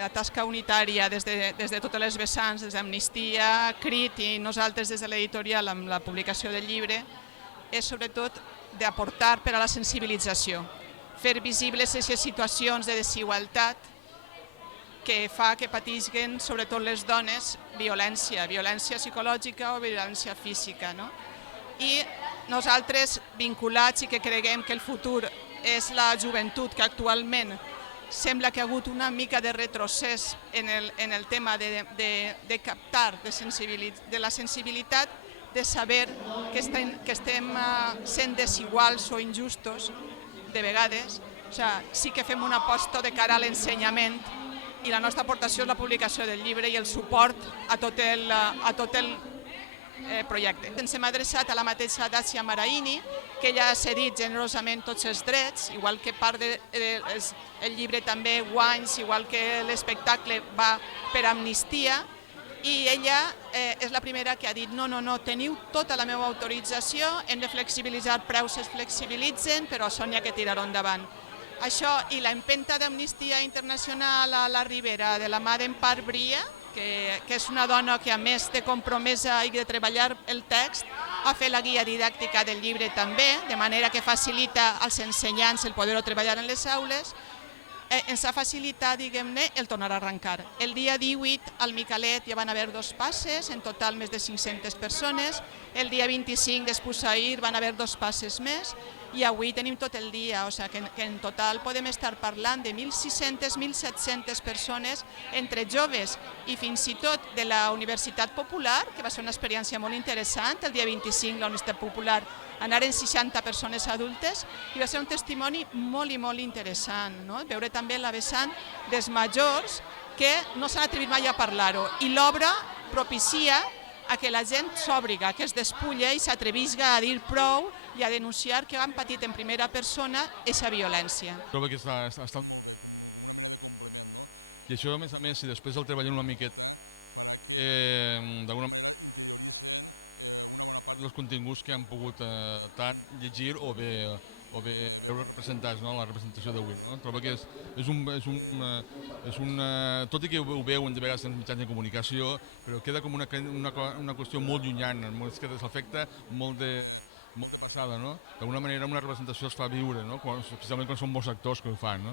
la tasca unitària des de totes les vessants, des d'Amnistia, CRIT i nosaltres des de l'editorial amb la publicació del llibre, és sobretot d'aportar per a la sensibilització, fer visibles aquestes situacions de desigualtat que fa que patisquen, sobretot les dones, violència psicològica o violència física. I nosaltres, vinculats i que creguem que el futur és la joventut, que actualment sembla que ha hagut una mica de retrocés en el tema de captar, de la sensibilitat, de saber que estem sent desiguals o injustos de vegades. Sí que fem una aposta de cara a l'ensenyament i la nostra aportació és la publicació del llibre i el suport a tot el projecte. Ens hem adreçat a la mateixa Dacia Maraini, que ella ha cedit generosament tots els drets, igual que part del llibre també guanys, igual que l'espectacle va per Amnistia, i ella és la primera que ha dit no, teniu tota la meva autorització, hem de flexibilitzar preus, es flexibilitzen, però això n'hi ha que tirar-ho endavant. Això i l'empenta d'Amnistia Internacional a la Ribera de la mà d'Empar Bria, que és una dona que a més de compromesa i de treballar el text, ha fet la guia didàctica del llibre també, de manera que facilita als ensenyants el poder-ho treballar en les aules, ens ha facilitat, diguem-ne, el tornar a arrencar. El dia 18 al Micalet ja van haver 2 passes, en total més de 500 persones. El dia 25, després ahir, van haver 2 passes més i avui tenim tot el dia, o sigui que en total podem estar parlant de 1.600-1.700 persones, entre joves i fins i tot de la Universitat Popular, que va ser una experiència molt interessant. El dia 25 la Universitat Popular anaren 60 persones adultes i va ser un testimoni molt i molt interessant, veure també la vessant dels majors que no s'han atrevit mai a parlar-ho, i l'obra propicia a que la gent s'òbriga, que es despulla i s'atrevisca a dir prou i a denunciar que han patit en primera persona aquesta violència. Trobo que està... I això, a més, si després el treballem una miqueta, d'alguna manera, dels continguts que han pogut tant llegir o bé veure representats, la representació d'avui. Trobo que és tot i que ho veuen de vegades en mitjans de comunicació, però queda com una qüestió molt llunyana, que s'afecta molt de passada. D'alguna manera una representació es fa viure, especialment quan són molts actors que ho fan.